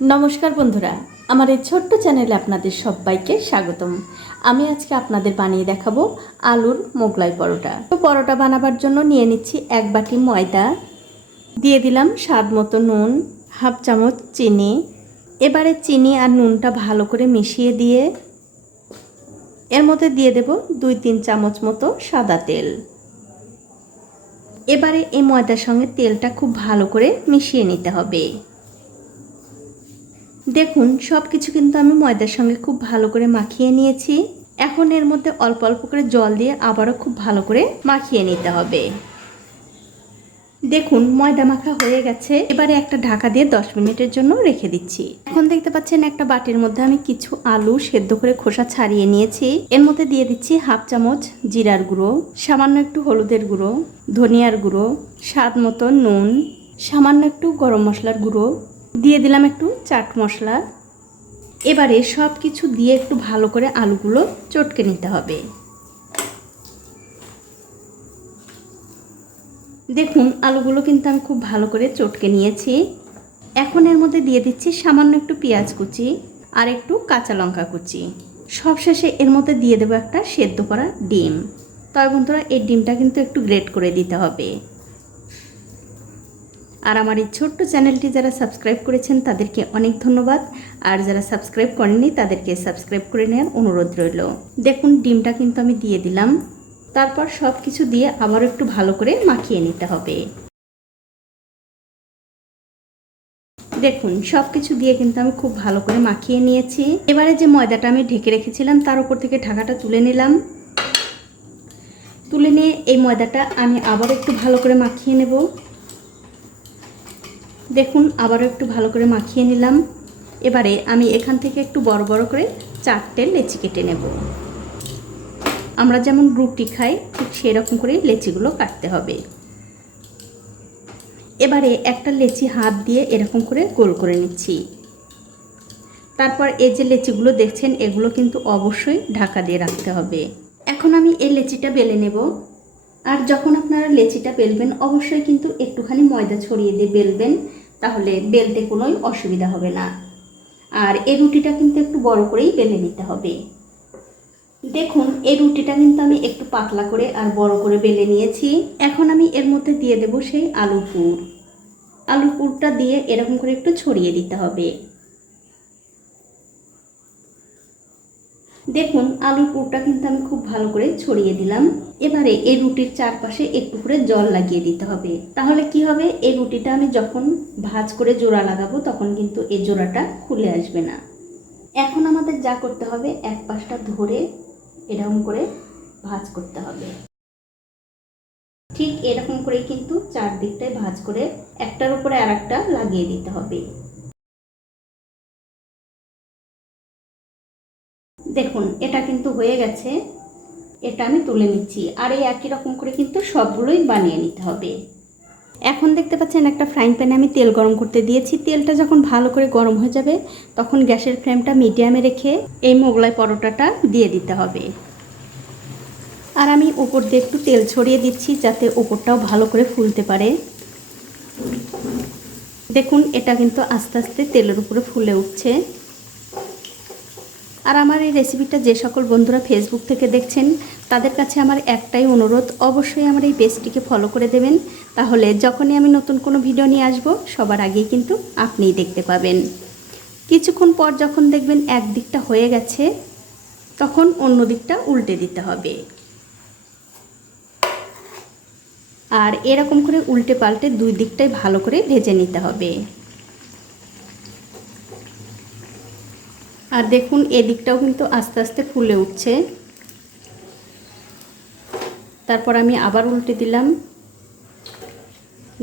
নমস্কার বন্ধুরা, আমার এই ছোট্ট চ্যানেলে আপনাদের সবাইকে স্বাগতম। আমি আজকে আপনাদের বানিয়ে দেখাবো আলুর মোগলাই পরোটা। তো পরোটা বানাবার জন্য নিয়ে নিচ্ছি এক বাটি ময়দা, দিয়ে দিলাম স্বাদ মতো নুন, হাফ চামচ চিনি। এবারে চিনি আর নুনটা ভালো করে মিশিয়ে দিয়ে এর মধ্যে দিয়ে দেব দুই তিন চামচ মতো সাদা তেল। এবারে এই ময়দার সঙ্গে তেলটা খুব ভালো করে মিশিয়ে নিতে হবে। দেখুন সব কিছু কিন্তু আমি ময়দার সঙ্গে খুব ভালো করে মাখিয়ে নিয়েছি। এখন এর মধ্যে অল্প অল্প করে জল দিয়ে আবারও খুব ভালো করে মাখিয়ে নিতে হবে। দেখুন, ময়দা মাখা হয়ে গেছে। এবারে একটা ঢাকা দিয়ে দশ মিনিটের জন্য রেখে দিচ্ছি। এখন দেখতে পাচ্ছেন, একটা বাটির মধ্যে আমি কিছু আলু সেদ্ধ করে খোসা ছাড়িয়ে নিয়েছি। এর মধ্যে দিয়ে দিচ্ছি হাফ চামচ জিরার গুঁড়ো, সামান্য একটু হলুদের গুঁড়ো, ধনিয়ার গুঁড়ো, স্বাদ মতো নুন, সামান্য একটু গরম মশলার গুঁড়ো দিয়ে দিলাম একটু চাট মশলা। এবারে সব কিছু দিয়ে একটু ভালো করে আলুগুলো চটকে নিতে হবে। দেখুন, আলুগুলো কিন্তু আমি খুব ভালো করে চটকে নিয়েছি। এখন এর মধ্যে দিয়ে দিচ্ছি সামান্য একটু পেঁয়াজ কুচি আর একটু কাঁচা লঙ্কা কুচি। সবশেষে এর মধ্যে দিয়ে দেবো একটা সেদ্ধ করা ডিম। তবে বন্ধুরা, এই ডিমটা কিন্তু একটু গ্রেট করে দিতে হবে। আর আমার এই ছোট্ট চ্যানেলটি যারা সাবস্ক্রাইব করেছেন, তাদেরকে অনেক ধন্যবাদ। আর যারা সাবস্ক্রাইব করেননি, তাদেরকে সাবস্ক্রাইব করে নেওয়ার অনুরোধ রইল। দেখুন, ডিমটা কিন্তু আমি দিয়ে দিলাম। তারপর সব কিছু দিয়ে আবার একটু ভালো করে মাখিয়ে নিতে হবে। দেখুন সব কিছু দিয়ে কিন্তু আমি খুব ভালো করে মাখিয়ে নিয়েছি। এবারে যে ময়দাটা আমি ঢেকে রেখেছিলাম, তার উপর থেকে ঢাকাটা তুলে নিলাম। তুলে নিয়ে এই ময়দাটা আমি আবার একটু ভালো করে মাখিয়ে নেব। দেখুন, আবারও একটু ভালো করে মাখিয়ে নিলাম। এবারে আমি এখান থেকে একটু বড় বড় করে চারটে লেচি কেটে নেব। আমরা যেমন রুটি খাই, ঠিক সেরকম করে লেচিগুলো কাটতে হবে। এবারে একটা লেচি হাত দিয়ে এরকম করে গোল করে নিচ্ছি। তারপর এই যে লেচিগুলো দেখছেন, এগুলো কিন্তু অবশ্যই ঢাকা দিয়ে রাখতে হবে। এখন আমি এই লেচিটা বেলে নেব। আর যখন আপনারা লেচিটা বেলবেন, অবশ্যই কিন্তু একটুখানি ময়দা ছড়িয়ে দিয়ে বেলবেন। তাহলে বেলতে কোনোই অসুবিধা হবে না। আর এই রুটিটা কিন্তু একটু বড় করেই বেলে নিতে হবে। দেখুন এই রুটিটা কিন্তু আমি একটু পাতলা করে আর বড় করে বেলে নিয়েছি। এখন আমি এর মধ্যে দিয়ে দেব সেই আলু পুর। আলু পুরটা দিয়ে এরকম করে একটু ছড়িয়ে দিতে হবে। দেখুন, আলুর পুরটা কিন্তু আমি খুব ভালো করে ছড়িয়ে দিলাম। এবারে এই রুটির চারপাশে একটু করে জল লাগিয়ে দিতে হবে। তাহলে কি হবে? এই রুটিটা আমি যখন ভাজ করে জোড়া লাগাবো, তখন কিন্তু এই জোড়াটা খুলে আসবে না। এখন আমাদের যা করতে হবে, এক পাশটা ধরে এরকম করে ভাজ করতে হবে। ঠিক এরকম করে কিন্তু চারদিকটায় ভাজ করে একটার উপরে আর একটা লাগিয়ে দিতে হবে। দেখুন, এটা কিন্তু হয়ে গেছে। এটা আমি তুলে নিচ্ছি। আর এই একই রকম করে কিন্তু সবগুলোই বানিয়ে নিতে হবে। এখন দেখতে পাচ্ছেন একটা ফ্রাইং প্যানে আমি তেল গরম করতে দিয়েছি। তেলটা যখন ভালো করে গরম হয়ে যাবে, তখন গ্যাসের ফ্লেমটা মিডিয়ামে রেখে এই মোগলাই পরোটাটা দিয়ে দিতে হবে। আর আমি উপর দিয়ে একটু তেল ছড়িয়ে দিচ্ছি যাতে ওপরটাও ভালো করে ফুলতে পারে। দেখুন, এটা কিন্তু আস্তে আস্তে তেলের উপরে ফুলে উঠছে। আর আমার এই রেসিপিটা যে সকল বন্ধুরা ফেসবুক থেকে দেখছেন, তাদের কাছে আমার একটাই অনুরোধ, অবশ্যই আমার এই পেজটিকে ফলো করে দেবেন। তাহলে যখনই আমি নতুন কোনো ভিডিও নিয়ে আসব, সবার আগেই কিন্তু আপনিই দেখতে পাবেন। কিছুক্ষণ পর যখন দেখবেন এক দিকটা হয়ে গেছে, তখন অন্য দিকটা উল্টে দিতে হবে। আর এরকম করে উল্টে পাল্টে দুই দিকটাই ভালো করে ভেজে নিতে হবে। দেখুন, এদিকটাও কিন্তু আস্তে আস্তে ফুলে উঠছে। তারপর আমি আবার উল্টে দিলাম।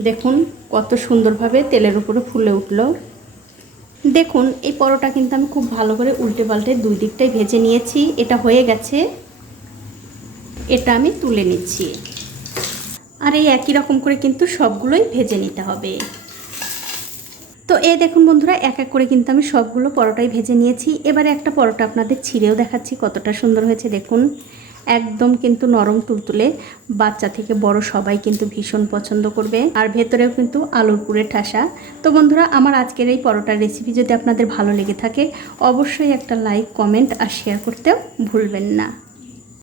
দেখুন, কত সুন্দরভাবে তেলের উপরে ফুলে উঠল। দেখুন, এই পরোটা কিন্তু আমি খুব ভালো করে উল্টে পাল্টে দুই দিকটাই ভেজে নিয়েছি। এটা হয়ে গেছে। এটা আমি তুলে নিচ্ছি। আর এই একই রকম করে কিন্তু সবগুলোই ভেজে নিতে হবে। তো এই দেখুন বন্ধুরা, এক এক করে কিন্তু আমি সবগুলো পরোটাই ভেজে নিয়েছি। এবারে একটা পরোটা আপনাদের ছিঁড়েও দেখাচ্ছি কতটা সুন্দর হয়েছে, দেখুন। একদম কিন্তু নরম তুলতুলে, বাচ্চা থেকে বড় সবাই কিন্তু ভীষণ পছন্দ করবে। আর ভেতরেও কিন্তু আলুর পুরে ঠাসা। তো বন্ধুরা, আমার আজকের এই পরোটার রেসিপি যদি আপনাদের ভালো লেগে থাকে, অবশ্যই একটা লাইক কমেন্ট আর শেয়ার করতেও ভুলবেন না।